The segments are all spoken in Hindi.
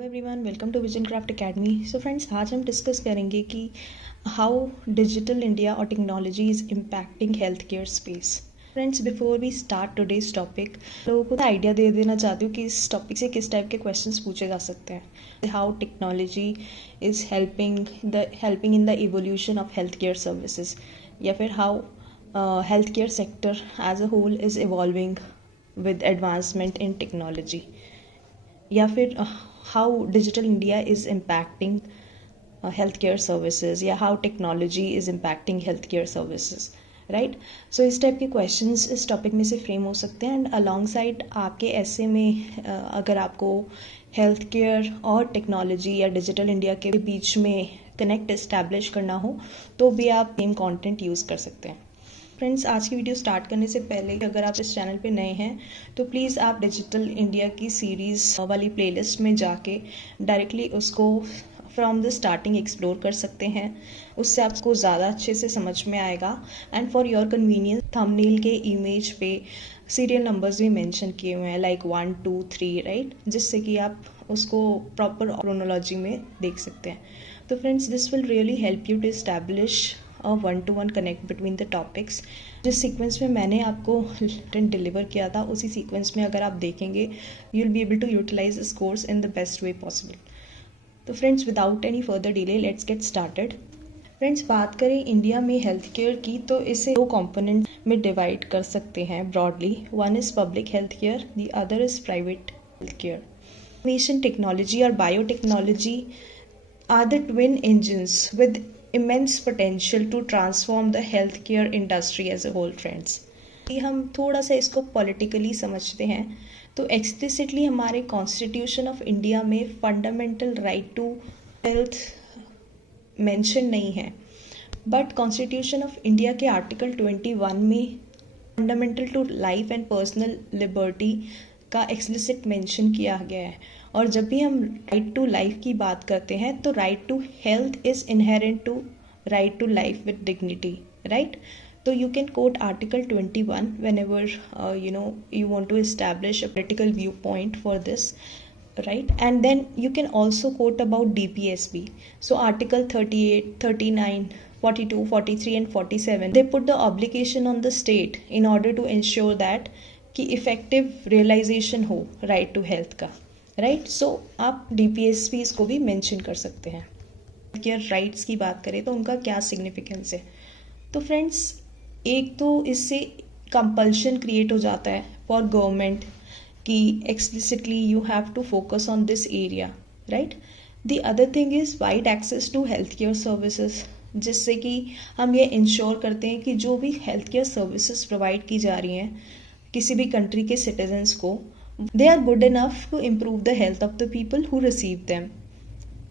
Hello everyone, welcome to Vision Craft Academy. So friends, आज हम डिस्कस करेंगे कि हाउ डिजिटल इंडिया और technology is impacting health care space. Friends, before we start today's topic, लोगों को आइडिया दे देना चाहती हूँ कि इस टॉपिक से किस टाइप के क्वेश्चंस पूछे जा सकते हैं। How technology is helping in the evolution of health care services, या फिर how health care sector as a whole is evolving with advancement in technology, या फिर how digital India is impacting health care services, या how technology is impacting health care services, right. So इस टाइप के क्वेश्चंस इस टॉपिक में से फ्रेम हो सकते हैं। एंड अलॉन्ग साइड आपके ऐसे में अगर आपको हेल्थ केयर और टेक्नोलॉजी या डिजिटल इंडिया के बीच में कनेक्ट इस्टेब्लिश करना हो तो भी आप सेम कंटेंट यूज़ कर सकते हैं। फ्रेंड्स, आज की वीडियो स्टार्ट करने से पहले अगर आप इस चैनल पे नए हैं तो प्लीज़ आप डिजिटल इंडिया की सीरीज़ वाली प्लेलिस्ट में जाके डायरेक्टली उसको फ्रॉम द स्टार्टिंग एक्सप्लोर कर सकते हैं। उससे आपको ज़्यादा अच्छे से समझ में आएगा। And for your convenience, thumbnail के इमेज पे सीरियल नंबर्स भी मेंशन किए हुए हैं, लाइक 1 2 3, राइट, जिससे कि आप उसको प्रॉपर क्रोनोलॉजी में देख सकते हैं। तो friends, this will really help you to establish one to one connect between the topics. जिस सीक्वेंस में मैंने आपको कंटेंट डिलीवर किया था उसी सीक्वेंस में अगर आप देखेंगे, you will be able to utilise this course in the best way possible. तो friends, without any further delay, let's get started. Friends, बात करें इंडिया में हेल्थ केयर की तो इसे दो कंपोनेंट में डिवाइड कर सकते हैं broadly. One is public health care, the other is private health care. Information technology और biotechnology are the twin engines with immense potential to transform the healthcare industry as a whole. Friends, हम थोड़ा सा इसको पॉलिटिकली समझते हैं तो एक्सप्लिसिटली हमारे कॉन्स्टिट्यूशन ऑफ इंडिया में fundamental right to health mention नहीं है, बट कॉन्स्टिट्यूशन ऑफ इंडिया के आर्टिकल 21 में fundamental to life and personal liberty का एक्सप्लिसिट मेंशन किया गया है। और जब भी हम राइट टू लाइफ की बात करते हैं तो right to health is inherent to right to life with dignity, right. तो you can quote article 21 whenever you want to establish a political viewpoint for this, right? And then you can also quote about DPSB. So article 38, 39, 42, 43 and 47, they put the obligation on the state in order to ensure that कि इफेक्टिव रियलाइजेशन हो राइट टू हेल्थ का, राइट। सो आप DPSB को भी मेंशन कर सकते हैं। केयर राइट्स की बात करें तो उनका क्या सिग्निफिकेंस है। तो फ्रेंड्स, एक तो इससे कंपल्शन क्रिएट हो जाता है फॉर गवर्नमेंट कि explicitly you have to focus on this area, right. The other thing is wide access to health care services, जिससे कि हम ये इंश्योर करते हैं कि जो भी हेल्थ केयर सर्विसेज प्रोवाइड की जा रही हैं किसी भी कंट्री के सिटीजन्स को, they are good enough to improve the health of the people who receive them,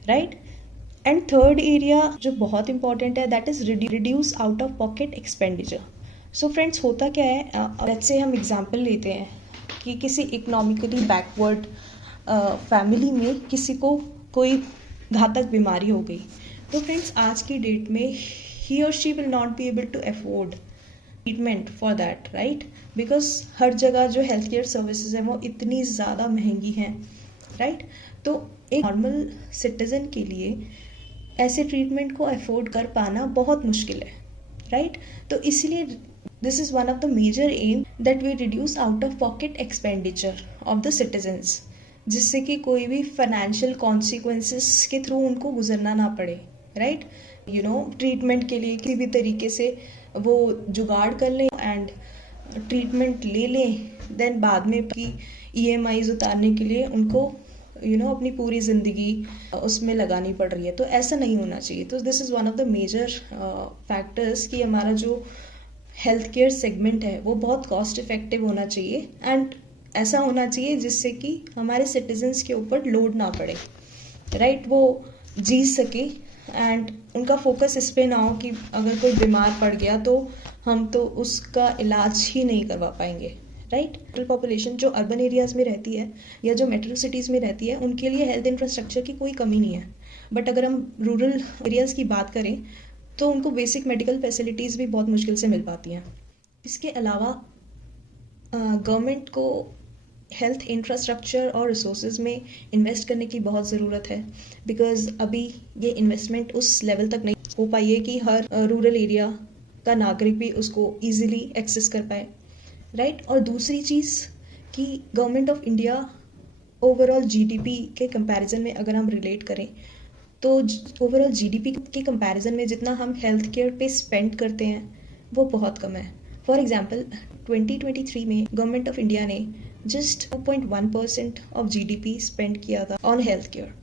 right? And third area जो बहुत important है, that is reduce out of pocket expenditure. So friends, होता क्या है, let's say हम example लेते हैं कि किसी इकोनॉमिकली बैकवर्ड फैमिली में किसी को कोई घातक बीमारी हो गई, तो फ्रेंड्स आज की डेट में he or she will not be able to afford treatment for that, right, because हर जगह जो हेल्थ केयर सर्विसेज हैं वो इतनी ज़्यादा महंगी हैं, राइट। तो एक नॉर्मल सिटीजन के लिए ऐसे ट्रीटमेंट को अफोर्ड कर पाना बहुत मुश्किल है, राइट। तो इसलिए this is one of the major aim that we reduce out of pocket expenditure of the citizens, जिससे कि कोई भी फाइनेंशियल कॉन्सिक्वेंसेस के थ्रू उनको गुजरना ना पड़े, राइट। ट्रीटमेंट के लिए किसी भी तरीके से वो जुगाड़ कर लें एंड ट्रीटमेंट ले लें, देन बाद में की EMIs उतारने के लिए उनको अपनी पूरी ज़िंदगी उसमें लगानी पड़ रही है। तो ऐसा नहीं होना चाहिए। तो this is one of the major factors कि हमारा जो हेल्थ केयर सेगमेंट है वो बहुत कॉस्ट इफेक्टिव होना चाहिए एंड ऐसा होना चाहिए जिससे कि हमारे सिटीजन्स के ऊपर लोड ना पड़े, राइट। वो जी सके एंड उनका फोकस इस पे ना हो कि अगर कोई बीमार पड़ गया तो हम तो उसका इलाज ही नहीं करवा पाएंगे, राइट। टोटल पॉपुलेशन जो अर्बन एरियाज़ में रहती है या जो मेट्रो सिटीज़ में रहती है उनके लिए हेल्थ इंफ्रास्ट्रक्चर की कोई कमी नहीं है, बट अगर हम रूरल एरियाज़ की बात करें तो उनको बेसिक मेडिकल फैसिलिटीज़ भी बहुत मुश्किल से मिल पाती हैं। इसके अलावा गवर्नमेंट को हेल्थ इंफ्रास्ट्रक्चर और रिसोर्सेज में इन्वेस्ट करने की बहुत ज़रूरत है, बिकॉज अभी ये इन्वेस्टमेंट उस लेवल तक नहीं हो पाई है कि हर रूरल एरिया का नागरिक भी उसको ईजिली एक्सेस कर पाए, राइट। और दूसरी चीज़ कि government of India overall GDP के कंपैरिजन में अगर हम रिलेट करें तो ओवरऑल जीडीपी के कंपैरिजन में जितना हम हेल्थ केयर पे स्पेंड करते हैं वो बहुत कम है। फॉर एग्जांपल 2023 में गवर्नमेंट ऑफ इंडिया ने जस्ट 2.1% ऑफ जीडीपी स्पेंड किया था ऑन हेल्थ केयर।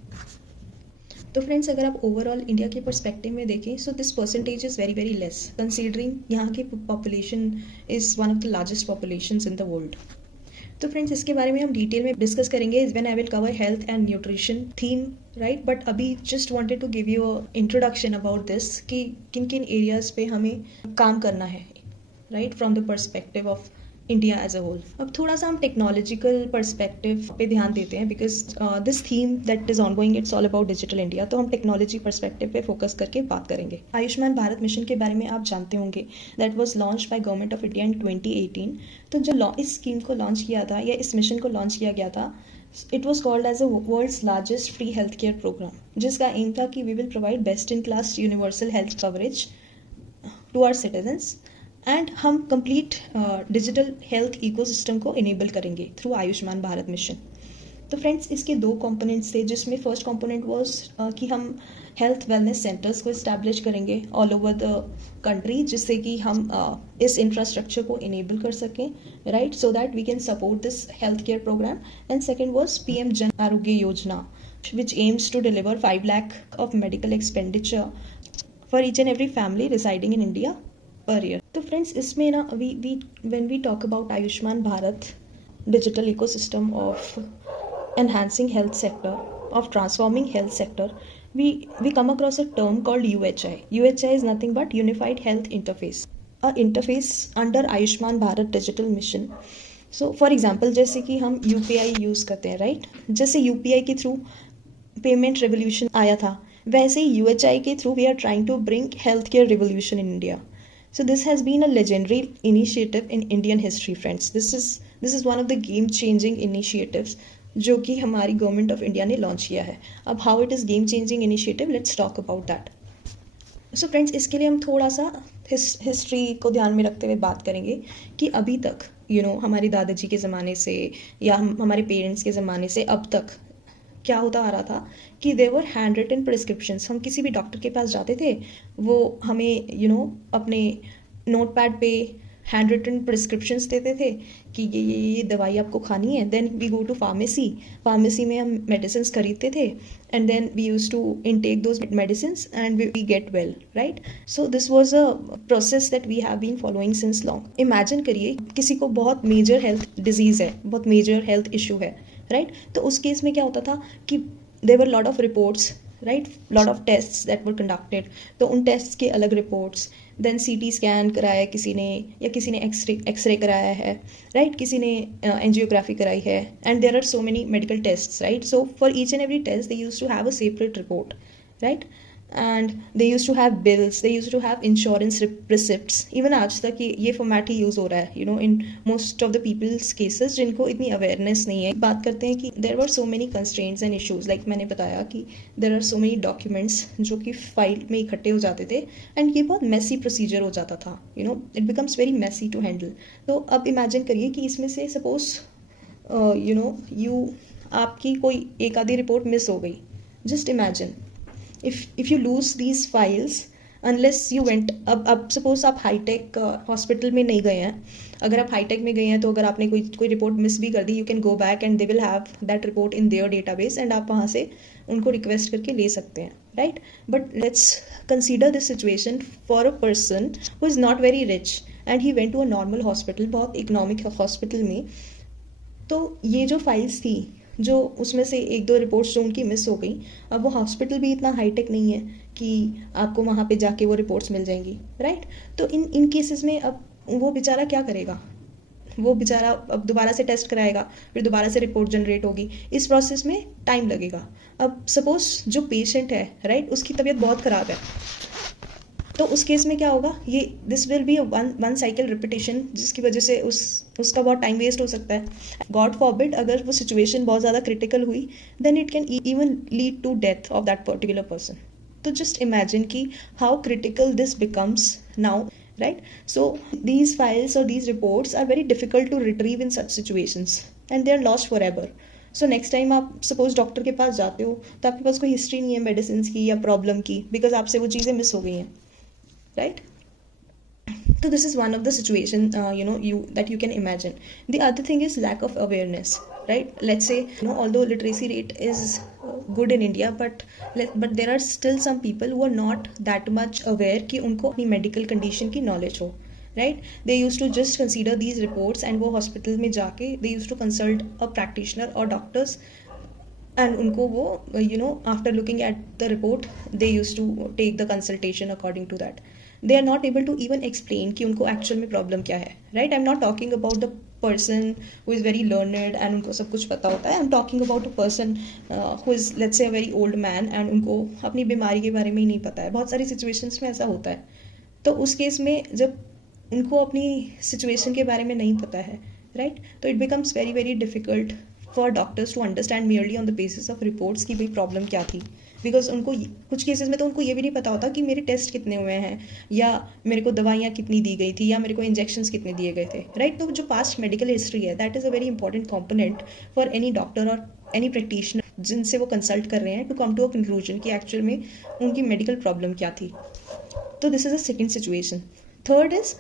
तो फ्रेंड्स, अगर आप ओवरऑल इंडिया के पर्सपेक्टिव में देखें so this percentage is very very less considering यहाँ की population is one of the largest populations in the world. तो फ्रेंड्स, इसके बारे में हम डिटेल में डिस्कस करेंगे when I will cover health and nutrition theme, right. But अभी just wanted to give you a introduction about this कि किन किन एरियाज पे हमें काम करना है, right, from the perspective of India as a whole. अब थोड़ा सा हम टेक्नोलॉजिकल पर्सपेक्टिव पे ध्यान देते हैं, because this theme that is ongoing it's all about digital India. तो हम टेक्नोलॉजी पर्सपेक्टिव पे फोकस करके बात करेंगे। आयुष्मान भारत मिशन के बारे में आप जानते होंगे, that was launch by government of India in 2018। तो जो इस स्कीम को लॉन्च किया था या इस मिशन को लॉन्च किया गया था, it was called as a world's largest free health care program, जिसका एम था कि we will provide best in class universal health coverage to our citizens and हम कंप्लीट डिजिटल हेल्थ इकोसिस्टम को इनेबल करेंगे थ्रू आयुष्मान भारत मिशन। तो फ्रेंड्स, इसके दो कंपोनेंट्स थे, जिसमें फर्स्ट कंपोनेंट वाज कि हम हेल्थ वेलनेस सेंटर्स को इस्टेब्लिश करेंगे ऑल ओवर द कंट्री, जिससे कि हम इस इंफ्रास्ट्रक्चर को इनेबल कर सकें, right, so that we can support this health care program. And second was PM Jan Arogya योजना, which aims to deliver 5 lakh of medical expenditure for each and every family residing in India per year. तो फ्रेंड्स, इसमें ना when we talk about Ayushman Bharat digital ecosystem of enhancing health sector, of transforming health sector, we come across a term called UHI. UHI is nothing but Unified Health Interface, a interface under Ayushman Bharat digital mission. So for example, जैसे कि हम UPI यूज़ करते हैं, राइट, जैसे UPI के थ्रू पेमेंट रेवोल्यूशन आया था, वैसे ही UHI के through we are trying to bring health care revolution in India. So this has been a legendary initiative in Indian history, friends. This is one of the game changing initiatives जो कि हमारी गवर्नमेंट ऑफ इंडिया ने लॉन्च किया है। अब how it is game changing initiative, let's talk about that. So friends, इसके लिए हम थोड़ा सा हिस्ट्री को ध्यान में रखते हुए बात करेंगे कि अभी तक हमारी दादाजी के ज़माने से या हमारे पेरेंट्स के ज़माने से अब तक क्या होता आ रहा था कि देवर हैंड रिटन प्रिस्क्रिप्शंस। हम किसी भी डॉक्टर के पास जाते थे, वो हमें अपने नोट पैड पे हैंड रिटन प्रिस्क्रिप्शंस देते थे कि ये दवाई आपको खानी है। Then we go to pharmacy में हम मेडिसिन खरीदते थे and then we use to intake those medicine and we get well, right. So this was a process that we have been following since long. Imagine करिए किसी को बहुत मेजर हेल्थ डिजीज़ है, बहुत मेजर हेल्थ इशू है, राइट। तो उस केस में क्या होता था कि there were lot of reports, right, lot of tests that were conducted. तो उन टेस्ट्स के अलग रिपोर्ट्स, देन CT स्कैन कराया किसी ने, या किसी ने एक्सरे कराया है, राइट, किसी ने एंजियोग्राफी कराई है, and there are so many medical tests, right. So for each and every test they use to have a separate report, right, and they use to have bills, they use to have insurance receipts. Even आज तक ये फॉर्मेट ही यूज़ हो रहा है in most of the people's cases जिनको इतनी अवेयरनेस नहीं है। बात करते हैं कि there were so many constraints and issues, like मैंने बताया कि there are so many documents जो कि फाइल में इकट्ठे हो जाते थे एंड ये बहुत मेसी प्रोसीजर हो जाता था, it becomes very messy to handle. तो अब इमेजिन करिए कि इसमें से सपोज आपकी कोई एक आधी रिपोर्ट मिस हो गई। Just imagine if you lose these files unless you went, अब सपोज आप हाईटेक हॉस्पिटल में नहीं गए हैं। अगर आप हाईटेक में गए हैं तो अगर आपने कोई रिपोर्ट मिस भी कर दी, you can go back and they will have that report in their database and आप वहाँ से उनको रिक्वेस्ट करके ले सकते हैं, right. But let's consider this situation for a person who is not very rich and he went to a normal hospital, बहुत इकोनॉमिक हॉस्पिटल में। तो ये जो फाइल्स थी, जो उसमें से एक दो रिपोर्ट्स जो उनकी मिस हो गई, अब वो हॉस्पिटल भी इतना हाईटेक नहीं है कि आपको वहाँ पे जाके वो रिपोर्ट्स मिल जाएंगी, राइट। तो इन केसेस में अब वो बेचारा क्या करेगा? वो बेचारा अब दोबारा से टेस्ट कराएगा, फिर दोबारा से रिपोर्ट जनरेट होगी। इस प्रोसेस में टाइम लगेगा। अब सपोज जो पेशेंट है, राइट, उसकी तबीयत बहुत ख़राब है, तो उस केस में क्या होगा, ये this will be one cycle repetition, जिसकी वजह से उसका बहुत टाइम वेस्ट हो सकता है। गॉड फॉरबिड अगर वो सिचुएशन बहुत ज़्यादा क्रिटिकल हुई, then it can even lead to death of that particular person. तो जस्ट इमेजिन कि how critical this becomes now, right? So these files or these reports are very difficult to retrieve in such situations and they are lost forever. So next time आप सपोज डॉक्टर के पास जाते हो तो आपके पास कोई हिस्ट्री नहीं है मेडिसिन की या प्रॉब्लम की, बिकॉज आपसे वो चीज़ें मिस हो गई हैं, right? So this is one of the situation that you can imagine. The other thing is lack of awareness, right? Let's say although literacy rate is good in India, but there are still some people who are not that much aware कि उनको अपनी medical condition की knowledge हो, right? They used to just consider these reports and वो hospital में जाके they used to consult a practitioner or doctors, and उनको वो after looking at the report they used to take the consultation according to that. They are not able to even explain कि उनको actual में problem क्या है, right? I'm not talking about the person who is very learned and उनको सब कुछ पता होता है. I'm talking about a person who is let's say a very old man and उनको अपनी बीमारी के बारे में ही नहीं पता है. बहुत सारी situations में ऐसा होता है. तो उस केस में जब उनको अपनी situation के बारे में नहीं पता है, right? तो it becomes very very difficult for doctors to understand merely on the basis of reports कि भाई प्रॉब्लम क्या थी, बिकॉज उनको कुछ केसेस में तो उनको ये भी नहीं पता होता कि मेरे टेस्ट कितने हुए हैं, या मेरे को दवाइयाँ कितनी दी गई थी, या मेरे को इंजेक्शंस कितने दिए गए थे, राइट? तो जो पास्ट मेडिकल हिस्ट्री है that is a very important component for any doctor और एनी प्रैक्टिशनर जिनसे वो कंसल्ट कर रहे हैं to come to a conclusion कि एक्चुअल में उनकी मेडिकल प्रॉब्लम क्या थी. तो this is a second situation. Third is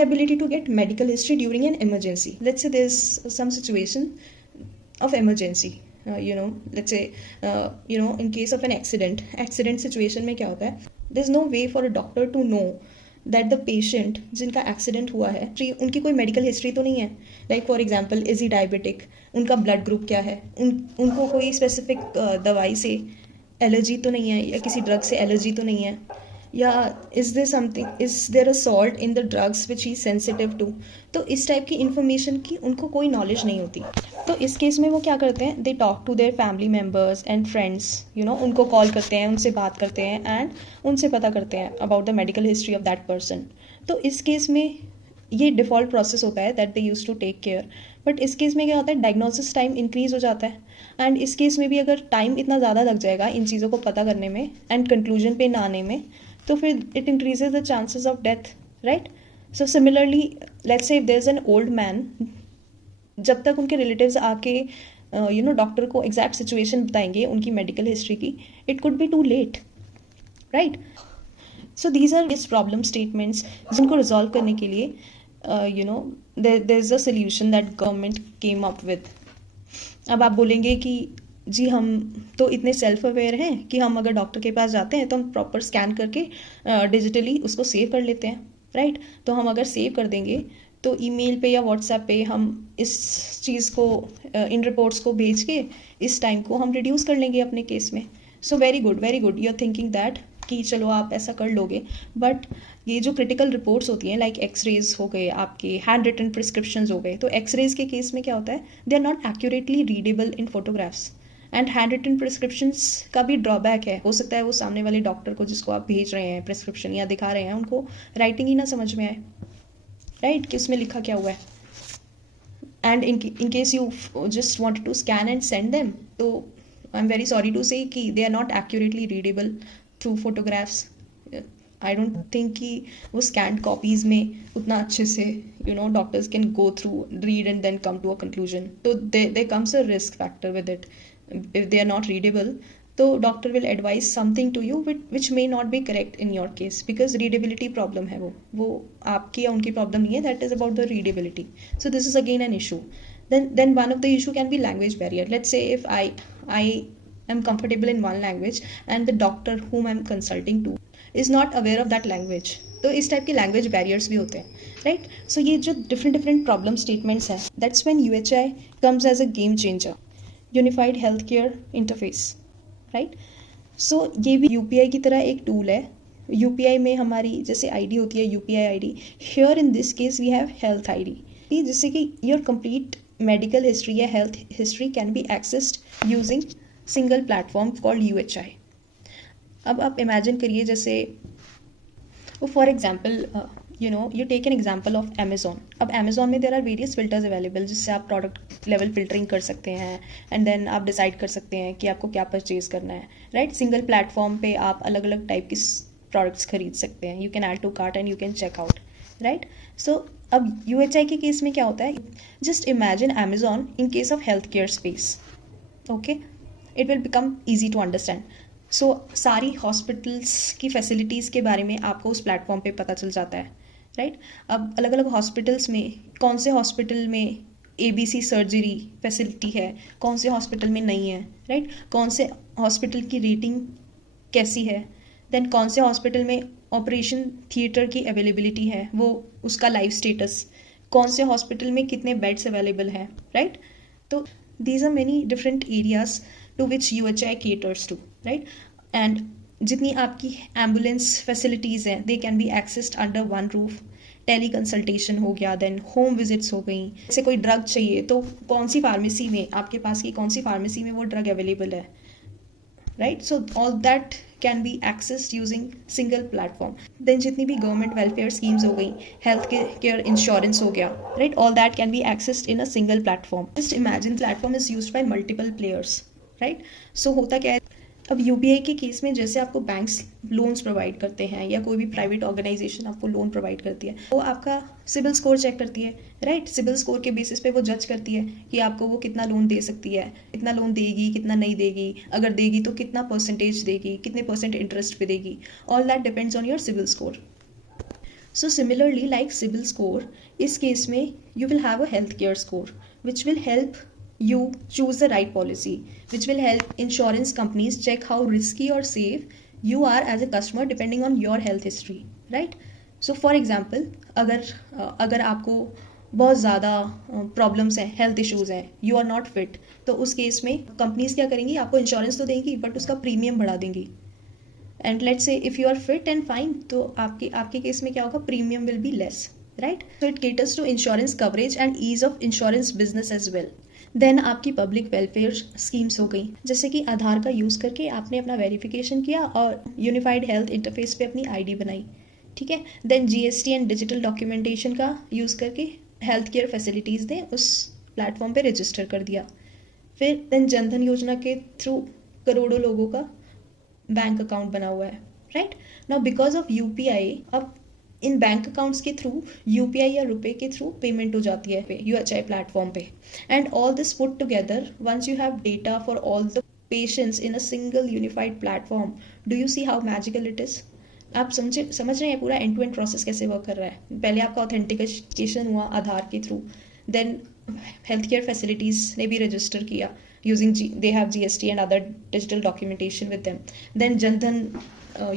ability to get medical history during an emergency. Let's say there's some situation of emergency, let's say in case of an accident situation में क्या होता है, there's no way for a doctor to know that the patient जिनका एक्सीडेंट हुआ है उनकी कोई मेडिकल हिस्ट्री तो नहीं है. Like for example is he diabetic, उनका ब्लड ग्रुप क्या है, उनको कोई स्पेसिफिक दवाई से एलर्जी तो नहीं है, या किसी ड्रग से एलर्जी तो नहीं है, या is there a salt in the drugs which he sensitive to. तो इस टाइप की इन्फॉर्मेशन की उनको कोई नॉलेज नहीं होती. तो इस केस में वो क्या करते हैं, they talk to their family members and friends, उनको कॉल करते हैं, उनसे बात करते हैं एंड उनसे पता करते हैं about the medical history of that person. तो इस केस में ये डिफ़ॉल्ट प्रोसेस होता है that they use to take care. But इस केस में क्या होता है, डायग्नोसिस टाइम इंक्रीज हो जाता है, एंड इस केस में भी अगर टाइम इतना ज़्यादा लग जाएगा इन चीज़ों को पता करने में एंड कंक्लूजन पे ना आने में, तो फिर it increases the chances of death, right? So similarly let's say if there is an old man, जब तक उनके रिलेटिव्स आके डॉक्टर को एग्जैक्ट सिचुएशन बताएंगे उनकी मेडिकल हिस्ट्री की, it could be too late, right? So these are this problem statements जिनको रिजॉल्व करने के लिए there is a solution that government came up with. अब आप बोलेंगे कि जी हम तो इतने सेल्फ अवेयर हैं कि हम अगर डॉक्टर के पास जाते हैं तो हम प्रॉपर स्कैन करके डिजिटली उसको सेव कर लेते हैं, राइट? तो हम अगर सेव कर देंगे तो ईमेल पे या व्हाट्सएप पे हम इस चीज़ को इन रिपोर्ट्स को भेज के इस टाइम को हम रिड्यूस कर लेंगे अपने केस में. So very good you are thinking that कि चलो आप ऐसा कर लोगे. बट ये जो क्रिटिकल रिपोर्ट्स होती हैं लाइक एक्सरेज हो गए, आपके हैंड रिटन प्रिस्क्रिप्शंस हो गए, तो एक्सरेज के केस में क्या होता है, they are not accurately readable in photographs. And hand written prescriptions का भी ड्रॉबैक है, हो सकता है वो सामने वाले डॉक्टर को जिसको आप भेज रहे हैं प्रिस्क्रिप्शन या दिखा रहे हैं उनको राइटिंग ही ना समझ में आए, राइट? कि उसमें लिखा क्या हुआ है. And in case you just wanted to scan and send them, तो I am very sorry to say कि they are not accurately readable through photographs. I don't think कि वो स्कैंड कॉपीज़ में उतना अच्छे से doctors can go through read and then come to a conclusion. तो they comes a risk factor with it. If they are not readable, तो doctor will advise something to you which may not be correct in your case because readability problem है वो आपकी या उनकी problem नहीं है, that is about the readability. So this is again an issue. Then one of the issue can be language barrier. Let's say if I am comfortable in one language and the doctor whom I am consulting to is not aware of that language, तो इस टाइप के लैंग्वेज बैरियर्स भी होते हैं, राइट? सो ये जो डिफरेंट प्रॉब्लम स्टेटमेंट्स हैं, that's when UHI comes as a game changer, unified health care interface, right? So ये भी UPI की तरह एक टूल है. UPI में हमारी जैसे ID होती है UPI ID, here in this case we have health ID, जिससे कि योर कंप्लीट मेडिकल हिस्ट्री या health history can be accessed using single platform called UHI. अब आप इमेजिन करिए जैसे for example you take an example of Amazon. अब Amazon में there are various filters available जिससे आप प्रोडक्ट लेवल फिल्टरिंग कर सकते हैं एंड देन आप डिसाइड कर सकते हैं कि आपको क्या परचेज करना है, राइट. सिंगल प्लेटफॉर्म पे आप अलग अलग टाइप की प्रोडक्ट्स खरीद सकते हैं. You can add to cart and you can check out, right. So अब UHI के केस में क्या होता है, just imagine Amazon in case of health care space. Okay, it will become easy to understand. So सारी हॉस्पिटल्स की फैसिलिटीज़ के बारे में आपको उस प्लेटफॉर्म पे पता चल जाता है, राइट. अब अलग अलग हॉस्पिटल्स में कौन से हॉस्पिटल में ABC सर्जरी फैसिलिटी है, कौन से हॉस्पिटल में नहीं है, राइट. कौन से हॉस्पिटल की रेटिंग कैसी है, देन कौन से हॉस्पिटल में ऑपरेशन थिएटर की अवेलेबिलिटी है, वो उसका लाइव स्टेटस, कौन से हॉस्पिटल में कितने बेड्स अवेलेबल हैं, राइट. तो these are many different areas to which UHI caters to, right. And जितनी आपकी एम्बुलेंस फैसिलिटीज़ हैं they can be accessed under one roof. Tele consultation हो गया, देन होम विजिट्स हो गई. जैसे कोई ड्रग चाहिए तो कौन सी फार्मेसी में, आपके पास की कौन सी फार्मेसी में वो ड्रग अवेलेबल है, right. So all that can be accessed using single platform. Then जितनी भी गवर्नमेंट वेलफेयर स्कीम्स हो गई, हेल्थ केयर इंश्योरेंस हो गया, right, all that can be accessed in a single platform. Just imagine platform is used by multiple players, right. So होता क्या है, अब UPI के केस में जैसे आपको बैंक्स लोन्स प्रोवाइड करते हैं या कोई भी प्राइवेट ऑर्गेनाइजेशन आपको लोन प्रोवाइड करती है, वो आपका सिबिल स्कोर चेक करती है, राइट. सिबिल स्कोर के बेसिस पे वो जज करती है कि आपको वो कितना लोन दे सकती है, कितना लोन देगी, कितना नहीं देगी, अगर देगी तो कितना परसेंटेज देगी, कितने परसेंट इंटरेस्ट पे देगी. All that depends on your CIBIL score. So similarly like CIBIL score, इस केस में you will have a health care score which will help you choose the right policy, which will help insurance companies check how risky or safe you are as a customer depending on your health history, right. So for example, अगर आपको बहुत ज़्यादा प्रॉब्लम्स हैं, हेल्थ इश्यूज़ हैं, यू आर नॉट फिट, तो उस केस में कंपनीज क्या करेंगी, आपको इंश्योरेंस तो देंगी बट उसका प्रीमियम बढ़ा देंगी. And let's say if you are fit and fine, तो आपके केस में क्या होगा, premium will be less, right. So it caters to insurance coverage and ease of insurance business as well. Then आपकी पब्लिक वेलफेयर स्कीम्स हो गई, जैसे कि आधार का यूज़ करके आपने अपना वेरिफिकेशन किया और यूनिफाइड हेल्थ इंटरफेस पे अपनी ID बनाई, ठीक है. Then GST and digital documentation का यूज़ करके हेल्थ केयर फैसिलिटीज़ ने उस प्लेटफॉर्म पे रजिस्टर कर दिया. फिर देन जनधन योजना के थ्रू करोड़ों लोगों का बैंक अकाउंट बना हुआ है, right. Now because of UPI, अब इन बैंक अकाउंट्स के थ्रू UPI या रुपए के थ्रू पेमेंट हो जाती है UHI प्लेटफॉर्म पे. And all this put together, once you have data for all the patients in a single unified platform, do you see how magical it is. आप समझ रहे हैं पूरा एंड टू एंड प्रोसेस कैसे वर्क कर रहा है. पहले आपका ऑथेंटिकेशन हुआ आधार के थ्रू, देन हेल्थ केयर फैसिलिटीज़ ने भी रजिस्टर किया using they have GST and other digital documentation with them. Then Jan Dhan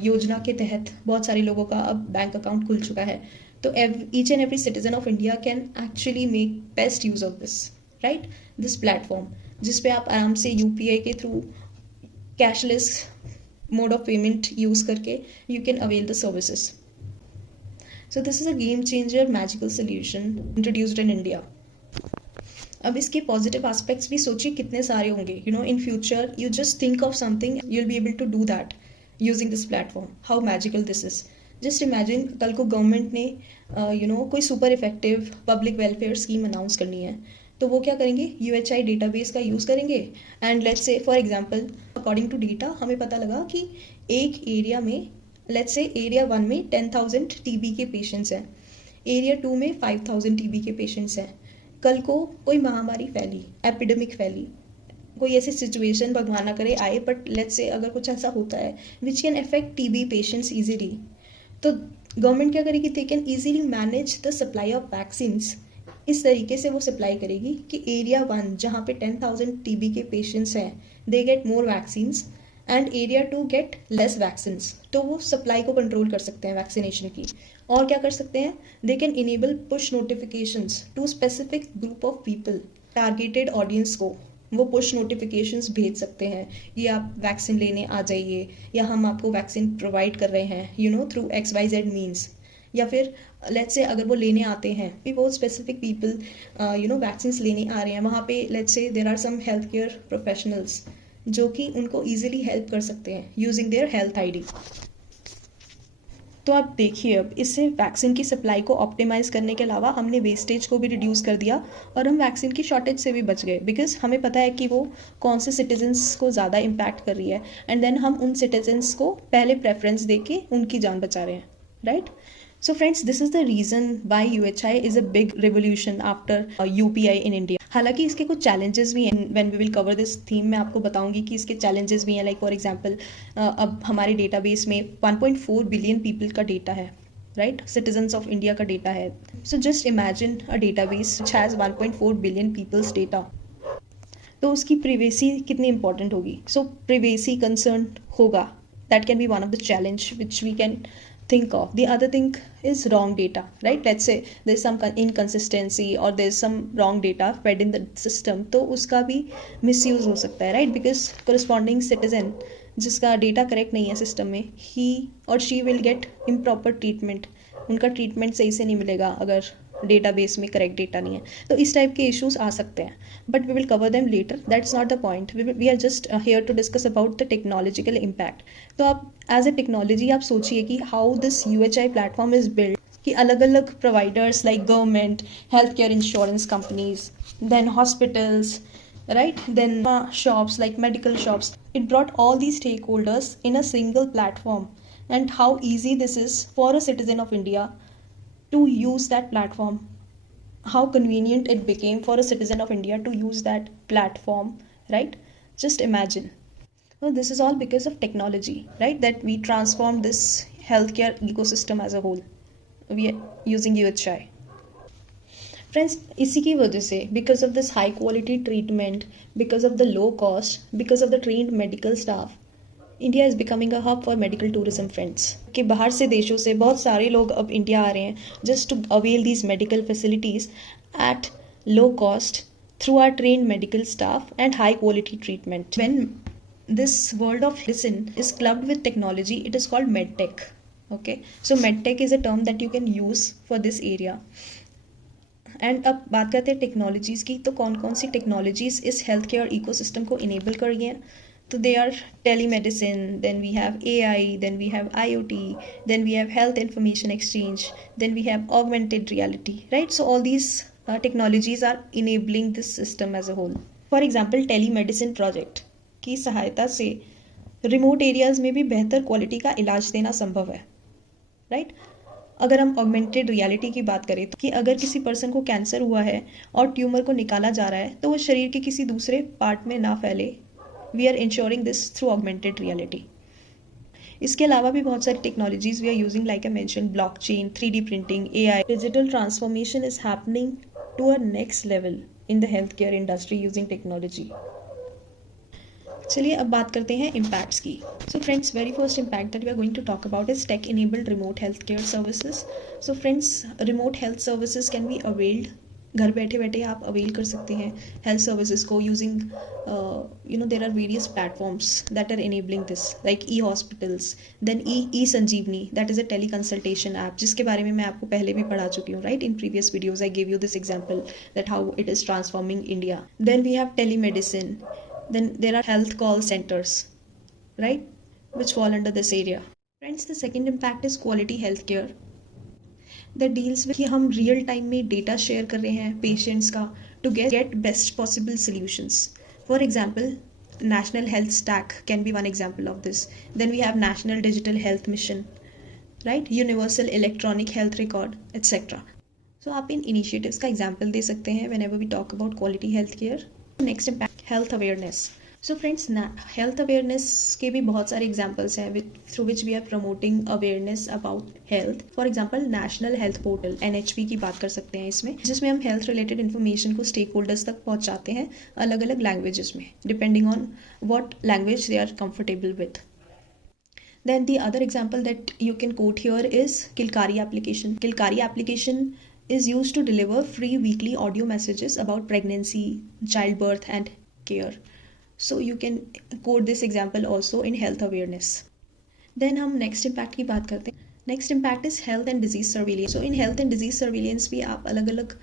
योजना के तहत बहुत सारे लोगों का अब बैंक अकाउंट खुल चुका है. तो each and every citizen of India can actually make best use of this, right, this platform, जिस पे आप आराम से UPI के through cashless mode of payment use करके you can avail the services. So this is a game changer magical solution introduced in India. अब इसके पॉजिटिव एस्पेक्ट्स भी सोचिए कितने सारे होंगे. In future you just think of something, you will be able to do that using this platform. How magical this is. Just imagine कल को गवर्नमेंट ने कोई super effective public welfare scheme announce करनी है, तो वो क्या करेंगे, UHI डेटाबेस का यूज़ करेंगे. And let's say for example, according to data हमें पता लगा कि एक एरिया में, लेट्स से एरिया 1 में 10,000 TB के पेशेंट्स हैं, एरिया 2 में 5,000 TB के पेशेंट्स हैं. कल को कोई महामारी फैली, एपिडेमिक फैली, कोई ऐसी सिचुएशन भगवान ना करे आए, बट लेट्स से अगर कुछ ऐसा होता है which can affect TB patients easily, तो गवर्नमेंट क्या करेगी, they can easily manage the supply of vaccines. इस तरीके से वो सप्लाई करेगी कि एरिया 1 जहाँ पे 10,000 TB के पेशेंट्स हैं, they get more vaccines and area 2 get less vaccines. तो वो सप्लाई को कंट्रोल कर सकते हैं वैक्सीनेशन की. और क्या कर सकते हैं, they can enable push notifications to specific group of people, targeted audience को वो पुश नोटिफिकेशंस भेज सकते हैं, ये आप वैक्सीन लेने आ जाइए, या हम आपको वैक्सीन प्रोवाइड कर रहे हैं थ्रू XYZ मीन्स. या फिर लेट्स से अगर वो लेने आते हैं, भी वो स्पेसिफिक पीपल वैक्सीन्स लेने आ रहे हैं, वहाँ पे let's say there are some health care professionals जो कि उनको ईजिली हेल्प कर सकते हैं यूजिंग देयर हेल्थ ID. तो आप देखिए, अब इससे वैक्सीन की सप्लाई को ऑप्टिमाइज़ करने के अलावा हमने वेस्टेज को भी रिड्यूस कर दिया और हम वैक्सीन की शॉर्टेज से भी बच गए, बिकॉज हमें पता है कि वो कौन से सिटीजन्स को ज़्यादा इम्पैक्ट कर रही है, एंड देन हम उन सिटीजन्स को पहले प्रेफरेंस दे के उनकी जान बचा रहे हैं, right? So friends, this is the reason why UHI is a big revolution after UPI in India. हालांकि इसके कुछ challenges भी हैं. When we will cover this theme, मैं आपको बताऊंगी कि इसके challenges भी हैं. Like for example, अब हमारे database में 1.4 billion people का data है, right? Citizens of India का data है. So just imagine a database which has 1.4 billion people's data. तो उसकी privacy कितनी important होगी? So privacy concern होगा. That can be one of the challenge which we can think of. The other thing is wrong data, right? Let's say there's some inconsistency or there's some wrong data fed in the system, तो उसका भी misuse हो सकता है, right? Because corresponding citizen जिसका data correct नहीं है system में, he or she will get improper treatment. उनका treatment सही से नहीं मिलेगा अगर डेटाबेस में करेक्ट डेटा नहीं है. तो इस टाइप के इश्यूज आ सकते हैं, but we will cover them later. That's not the point. We are just here to discuss about the technological impact. तो आप एज ए टेक्नोलॉजी आप सोचिए कि how this UHI platform is build, कि अलग अलग providers like government, health care insurance companies, then hospitals, right, then shops like medical shops, it brought all these stakeholders in a single platform. And how easy this is for a citizen of India to use that platform, how convenient it became for a citizen of India to use that platform, right? Just imagine. Well, this is all because of technology, right, that we transformed this healthcare ecosystem as a whole. We are using UHI. Friends, इसी की वजह से, because of this high quality treatment, because of the low cost, because of the trained medical staff, India is becoming a hub for medical tourism. Friends, कि बाहर से देशों से बहुत सारे लोग अब इंडिया आ रहे हैं just to avail these medical facilities at low cost through our trained medical staff and high quality treatment. When this world of medicine is clubbed with technology, it is called medtech. Okay, so medtech is a term that you can use for this area. And अब बात करते हैं टेक्नोलॉजीज़ की. तो कौन कौन सी टेक्नोलॉजीज़ इस हेल्थ केयर इकोसिस्टम को इनेबल कर रही हैं? तो they are telemedicine, then we have AI, then we have IoT, then we have health information exchange, then we have augmented reality, right? So all these technologies are enabling this system as a whole. For example, telemedicine project की सहायता से रिमोट एरियाज में भी बेहतर क्वालिटी का इलाज देना संभव है, राइट? अगर हम ऑगमेंटेड रियलिटी की बात करें तो कि अगर किसी पर्सन को कैंसर हुआ है और ट्यूमर को निकाला जा रहा है तो वो शरीर के किसी दूसरे पार्ट में ना फैले. We are ensuring this through augmented reality. इसके अलावा भी बहुत सारी technologies we are using, like I mention, blockchain, 3D printing, AI. Digital transformation is happening to a next level in the health care industry using technology. चलिए अब बात करते हैं इम्पैक्ट्स की. So friends, very first impact that we are going to talk about is tech enabled remote health care services. So friends, remote health services can be availed. घर बैठे बैठे आप अवेल कर सकते हैं हेल्थ सर्विसेज को using there are various platforms that are enabling this, like e-hospitals, then eSanjeevani, that is a tele consultation app, जिसके बारे में मैं आपको पहले भी पढ़ा चुकी हूँ, right? In previous videos I give you this example that how it is transforming India. Then we have telemedicine. Then there are health call centers, right, which fall under this area. Friends, the second impact is quality healthcare that deals with कि हम real time में data share कर रहे हैं patients का to get best possible solutions. For example, National Health Stack can be one example of this. Then we have National Digital Health Mission, right, Universal Electronic Health Record, etc. So आप इन initiatives का example दे सकते हैं whenever we talk about quality healthcare. Next impact, health awareness. So friends, health awareness के भी बहुत सारे एग्जाम्पल्स हैं through which we are promoting awareness about health. For example, national health portal NHP की बात कर सकते हैं इसमें, जिसमें हम हेल्थ रिलेटेड इन्फॉर्मेशन को स्टेक होल्डर्स तक पहुंचाते हैं अलग अलग लैंग्वेजेस में, depending on what language they are comfortable with. Then the other example that you can quote here is Kilkari application. Kilkari application is used to deliver free weekly audio messages about pregnancy, childbirth and care. So you can quote this example also in health awareness. Then हम next impact की बात करते हैं. Next impact is health and disease surveillance. So in health and disease surveillance भी आप अलग अलग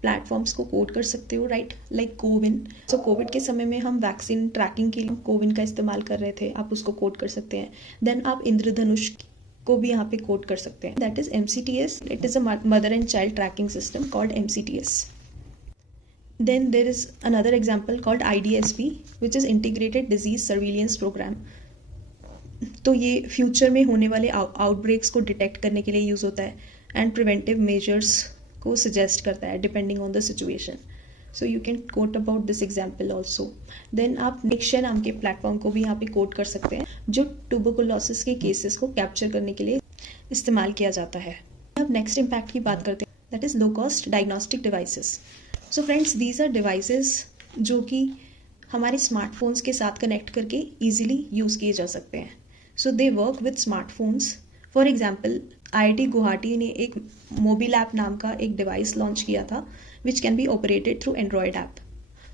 प्लेटफॉर्म्स को कोड कर सकते हो, राइट, लाइक कोविन. सो कोविड के समय में हम वैक्सीन ट्रैकिंग के लिए कोविन का इस्तेमाल कर रहे थे, आप उसको कोड कर सकते हैं. देन आप इंद्रधनुष को भी यहाँ पे कोट कर सकते हैं. That is MCTS. It is a mother and child tracking system called MCTS. Then there is another example called IDSP, which is Integrated Disease Surveillance Program. तो ये फ्यूचर में होने वाले आउटब्रेक्स को डिटेक्ट करने के लिए यूज़ होता है एंड प्रिवेंटिव मेजर्स को सजेस्ट करता है depending on the situation. So you can quote about this example also. Then आप नेक्शा नाम के प्लेटफॉर्म को भी यहाँ पे कोट कर सकते हैं, जो ट्यूबरकुलोसिस के केसेस को कैप्चर करने के लिए इस्तेमाल किया जाता है. अब नेक्स्ट इम्पैक्ट की बात करते हैं, that is low cost diagnostic devices. So friends, these are devices जो कि हमारे स्मार्टफोन्स के साथ कनेक्ट करके ईजिली यूज़ किए जा सकते हैं. So they work with smartphones. For example, IIT Guwahati ने एक मोबाइल ऐप नाम का एक डिवाइस लॉन्च किया था which can be operated through Android app.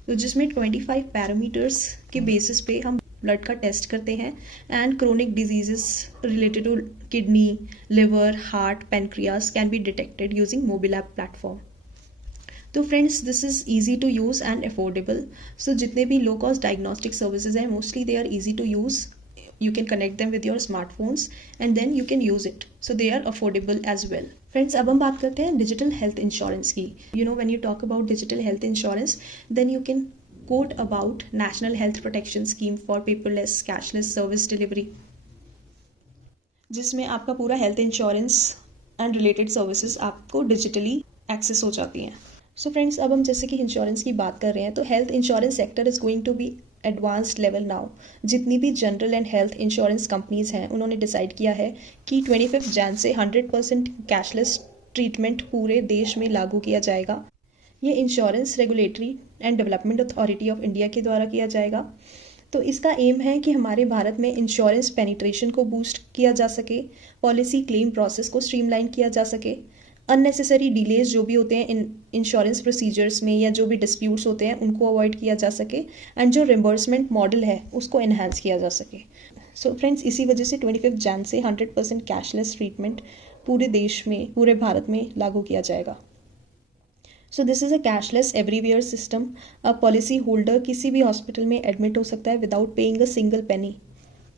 तो जिसमें 25 पैरामीटर्स के बेसिस पे हम ब्लड का टेस्ट करते हैं and chronic diseases related to kidney, liver, heart, pancreas can be detected using mobile app platform. तो friends, this is easy to use and affordable. So जितने भी लो कॉस्ट डायग्नोस्टिक सर्विसेज हैं, mostly they are easy to use. You can connect them with your smartphones and then you can use it. So they are affordable as well. Friends, अब हम बात करते हैं डिजिटल हेल्थ इंश्योरेंस की. You know, when you talk about digital health insurance, then you can quote about National Health Protection Scheme for paperless, cashless service delivery, जिसमें आपका पूरा health insurance and related services आपको डिजिटली एक्सेस हो जाती हैं. सो फ्रेंड्स, अब हम जैसे कि इंश्योरेंस की बात कर रहे हैं, तो health insurance sector is going to be advanced level now. जितनी भी general and health insurance companies हैं, उन्होंने डिसाइड किया है कि 25 जैन से 100% कैशलेस ट्रीटमेंट पूरे देश में लागू किया जाएगा. ये insurance regulatory and development authority of India के द्वारा किया जाएगा. तो इसका एम है कि हमारे भारत में इंश्योरेंस पेनिट्रेशन को बूस्ट किया जा सके, पॉलिसी क्लेम प्रोसेस को स्ट्रीमलाइन किया जा सके, अननेसेसरी डिलेज जो भी होते हैं इन इंश्योरेंस प्रोसीजर्स में या जो भी डिस्प्यूट्स होते हैं उनको अवॉइड किया जा सके, एंड जो रिम्बर्समेंट मॉडल है उसको एनहांस किया जा सके. सो फ्रेंड्स, इसी वजह से 25 जैन से 100% कैशलेस ट्रीटमेंट पूरे देश में, पूरे भारत में लागू किया जाएगा. So this is a cashless everywhere system. अब पॉलिसी होल्डर किसी भी हॉस्पिटल में एडमिट हो सकता है without paying a single penny,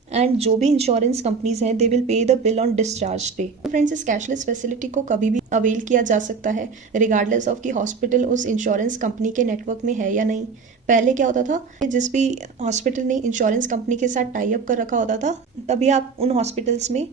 and जो भी इंश्योरेंस कंपनीज हैं they will pay the bill on discharge day. Friends, इस कैशलेस फैसिलिटी को कभी भी अवेल किया जा सकता है रिगार्डलेस ऑफ कि हॉस्पिटल उस इंश्योरेंस कंपनी के नेटवर्क में है या नहीं. पहले क्या होता था, जिस भी हॉस्पिटल ने इंश्योरेंस कंपनी के साथ टाई अप कर रखा होता था, तभी आप उन हॉस्पिटल्स में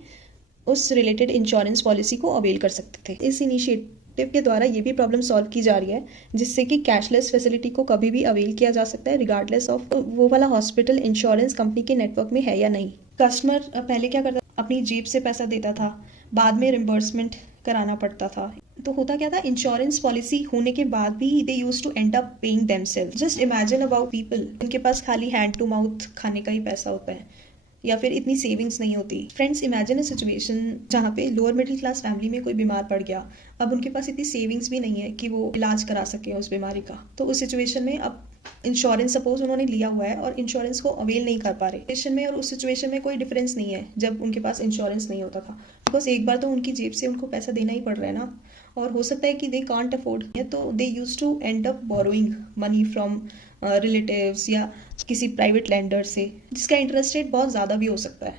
उस रिलेटेड इंश्योरेंस पॉलिसी को अवेल कर सकते थे. इस इनिशिएटिव के द्वारा ये भी प्रॉब्लम सॉल्व की जा रही है, जिससे कि कैशलेस फैसिलिटी को कभी भी अवेल किया जा सकता है रिगार्डलेस ऑफ वो वाला हॉस्पिटल इंश्योरेंस कंपनी के नेटवर्क में है या नहीं. कस्टमर पहले क्या करता था, अपनी जेब से पैसा देता था, बाद में रिम्बर्समेंट कराना पड़ता था. तो होता क्या था, इंश्योरेंस पॉलिसी होने के बाद भी they use to end up paying themselves. Just imagine about people जिनके पास खाली हैंड टू माउथ खाने का ही पैसा होता है या फिर इतनी सेविंग्स नहीं होती. फ्रेंड्स, इमेजिन अ सिचुएशन जहाँ पे लोअर मिडिल क्लास फैमिली में कोई बीमार पड़ गया, अब उनके पास इतनी सेविंग्स भी नहीं है कि वो इलाज करा सके उस बीमारी का. तो उस सिचुएशन में अब इंश्योरेंस सपोज उन्होंने लिया हुआ है और इंश्योरेंस को अवेल नहीं कर पा रहे. सिचुएशन में और उस सिचुएशन में कोई डिफरेंस नहीं है जब उनके पास इंश्योरेंस नहीं होता था, बिकॉज एक बार तो उनकी जेब से उनको पैसा देना ही पड़ रहा है ना, और हो सकता है कि दे कांट अफोर्ड, तो they use to end up borrowing money from relatives या किसी प्राइवेट लैंडर से, जिसका इंटरेस्ट रेट बहुत ज़्यादा भी हो सकता है.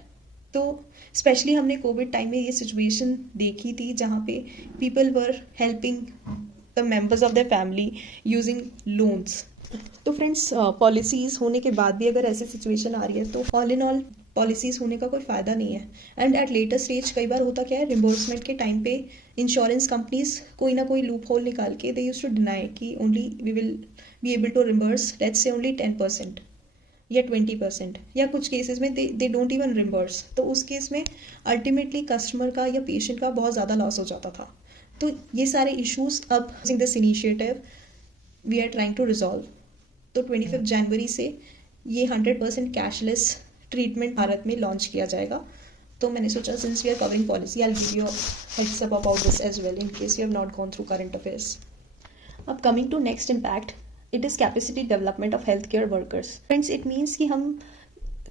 तो स्पेशली हमने कोविड टाइम में ये सिचुएशन देखी थी जहाँ पे people were helping the members of the family using loans. तो फ्रेंड्स, पॉलिसीज़ होने के बाद भी अगर ऐसी सिचुएशन आ रही है तो ऑल इन ऑल पॉलिसीज़ होने का कोई फ़ायदा नहीं है. एंड एट लेटर स्टेज कई बार होता क्या है, रिम्बर्समेंट के टाइम पे इंश्योरेंस कंपनीज कोई ना कोई लूप होल निकाल के दे यूज टू डिनाई कि only we will be able to reimburse let's say only 10% या 20%, या कुछ केसेस में दे डोंट इवन रिम्बर्स. तो उस केस में अल्टीमेटली कस्टमर का या पेशेंट का बहुत ज़्यादा लॉस हो जाता था. तो ये सारे इशूज़ अब this initiative we are trying to resolve. तो 25 जनवरी से ये 100% कैशलेस ट्रीटमेंट भारत में लॉन्च किया जाएगा. तो मैंने सोचा since we are covering policy, I will give you heads up about this as well in case you have not gone through current affairs. अब coming to next impact, it is capacity development of health care workers. Friends, it means कि हम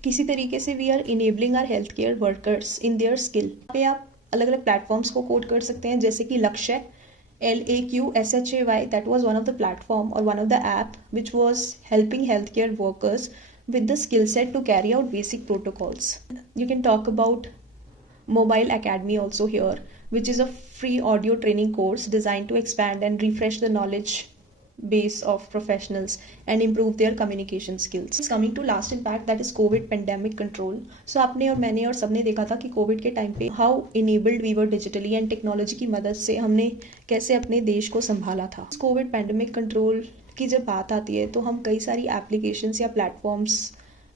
किसी तरीके से we are enabling our health care workers in their skill. यहाँ पे आप अलग अलग प्लेटफॉर्म्स को कोड कर सकते हैं, जैसे कि लक्ष्य LAQSHAY, that was one of the platform or one of the app which was helping healthcare workers with the skill set to carry out basic protocols. You can talk about Mobile Academy also here, which is a free audio training course designed to expand and refresh the knowledge base of professionals and improve their communication skills. Coming to last impact, that is COVID pandemic control. So आपने और मैंने और सबने देखा था कि कोविड के टाइम पे how enabled we were digitally and technology की मदद से हमने कैसे अपने देश को संभाला था. कोविड पैंडमिक कंट्रोल की जब बात आती है तो हम कई सारी एप्लीकेशंस या प्लेटफॉर्म्स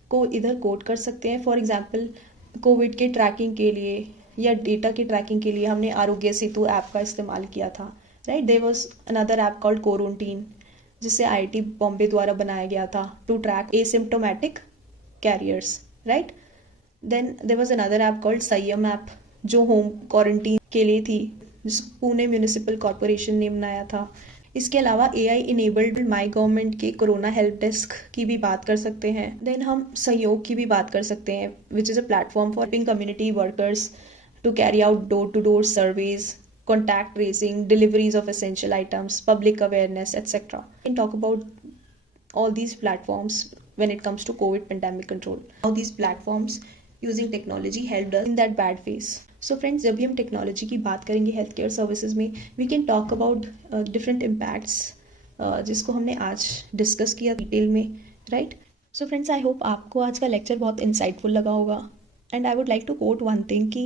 को इधर कोट कर सकते हैं. फॉर एग्जांपल कोविड के ट्रैकिंग के लिए या डेटा की ट्रैकिंग के लिए हमने आरोग्य सेतु ऐप का इस्तेमाल किया था. Right, there was another app called quarantine, जिसे IIT बॉम्बे द्वारा बनाया गया था to track asymptomatic carriers. Right, then there was another app called Sanyam app, जो होम क्वारंटीन के लिए थी, जिसको पुणे म्यूनिसिपल कॉरपोरेशन ने बनाया था. इसके अलावा AI इनेबल्ड माई गवर्नमेंट के कोरोना हेल्प डेस्क की भी बात कर सकते हैं. देन हम सहयोग की भी बात कर सकते हैं, which is a platform for helping community workers to carry out door-to-door surveys, contact tracing, deliveries of essential items, public awareness, etc. We can talk about all these platforms when it comes to COVID pandemic control. How these platforms using technology helped us in that bad phase. So friends, जब भी हम टेक्नोलॉजी की बात करेंगे हेल्थ केयर सर्विसेज में, we can talk about different impacts जिसको हमने आज डिस्कस किया डिटेल में. Right, so friends, I hope आपको आज का लेक्चर बहुत इंसाइटफुल लगा होगा. And I would like to quote one thing कि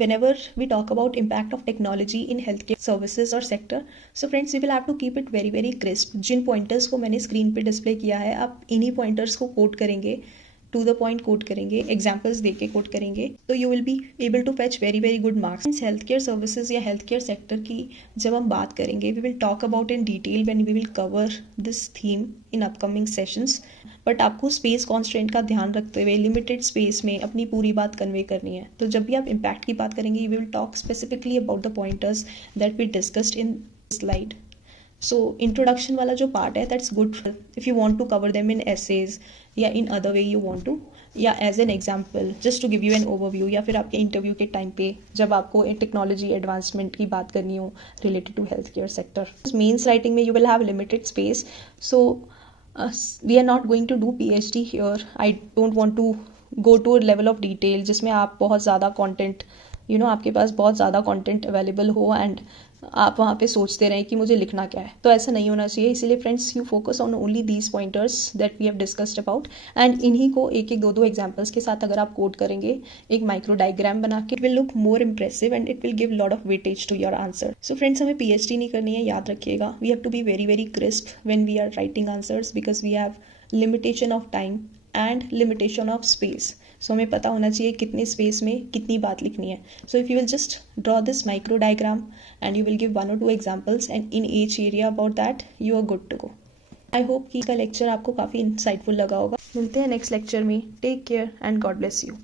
whenever we talk about impact of technology in healthcare services or sector, so friends, we will have to keep it very very crisp. Jin pointers को मैंने screen पे display किया है, आप इन्हीं pointers को quote करेंगे, to the point quote करेंगे, examples दे के quote करेंगे, तो you will be able to fetch very very good marks. Healthcare services या healthcare sector की जब हम बात करेंगे, we will talk about in detail when we will cover this theme in upcoming sessions. But आपको स्पेस कॉन्स्ट्रेंट का ध्यान रखते हुए लिमिटेड स्पेस में अपनी पूरी बात कन्वे करनी है. तो जब भी आप इम्पैक्ट की बात करेंगे, you will talk specifically about the pointers that we discussed in slide. So introduction वाला जो पार्ट है, that's good if you want to cover them in essays या in other way you want to, या as an example just to give you an overview, या फिर आपके इंटरव्यू के टाइम पे जब आपको टेक्नोलॉजी एडवांसमेंट की बात करनी हो related to health care sector. Means writing में you will have limited space, so we are not going to do PhD here. I don't want to go to a level of detail जिसमें आप बहुत ज़्यादा content, आपके पास बहुत ज़्यादा content available हो and आप वहाँ पे सोचते रहें कि मुझे लिखना क्या है. तो ऐसा नहीं होना चाहिए. इसीलिए friends, you focus on only these pointers that we have discussed about, and इन्हीं को एक एक दो एग्जाम्पल्स के साथ अगर आप कोड करेंगे, एक माइक्रो डायग्राम बना के, it will look more impressive and it will give lot of weightage to your answer. So friends, हमें PhD नहीं करनी है, याद रखिएगा. We have to be very very crisp when we are writing answers, because we have limitation of time and limitation of space. So हमें पता होना चाहिए कितने स्पेस में कितनी बात लिखनी है. So if you will just draw this micro diagram and you will give 1 or 2 examples and in each area about that, you are good to go. I hope कि इसका लेक्चर आपको काफ़ी इंसाइटफुल लगा होगा. मिलते हैं नेक्स्ट लेक्चर में. Take care and God bless you.